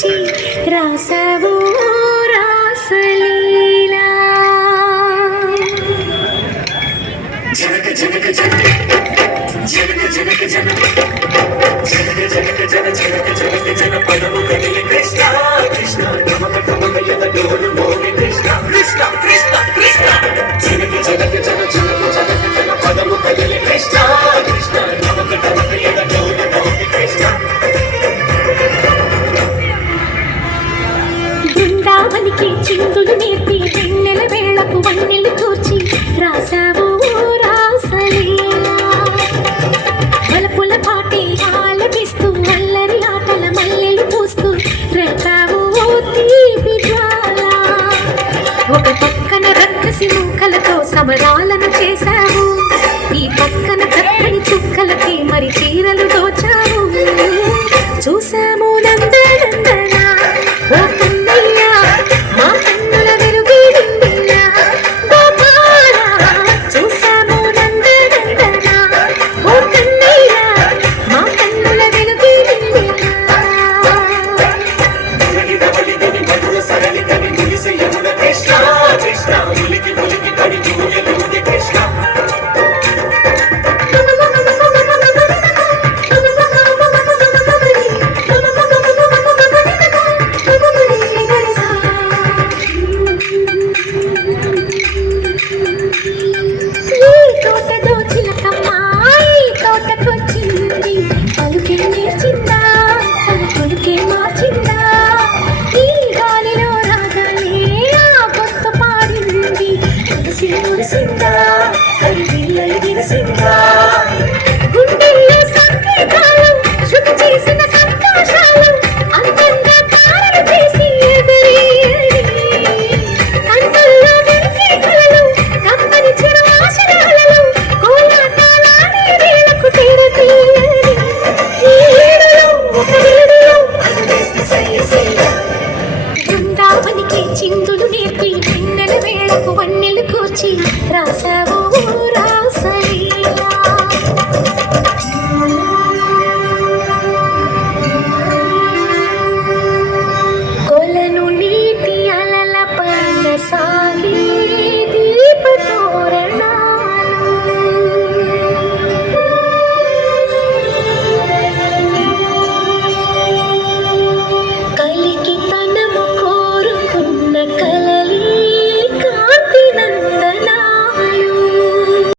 తెచ్చి రాసావు రాసలీలా. జనక జనక జనక జనక జనక జనక జనక జనక జన జనక జనక జన పదము కదిలి కృష్ణ కృష్ణ నమక నమక యద డోలు మోగి కృష్ణ కృష్ణ కృష్ణ కృష్ణ జనక జనక జన జనక జనక జన పదము కదిలి కృష్ణ కృష్ణ నమక నమక యద డోలు మోగి కృష్ణ. బృందావనికి చిందులు నేర్పి వెన్నెల వేళకు వన్నెలు కూర్చి రాసావు రాసలీలా. వలపుల పాటి ఆలపిస్తూ అల్లరి ఆటల మల్లెలు పూస్తూ రేపావు తీపి జ్వాల. ఒక పక్కన రక్కసి మూకలతో సమరాల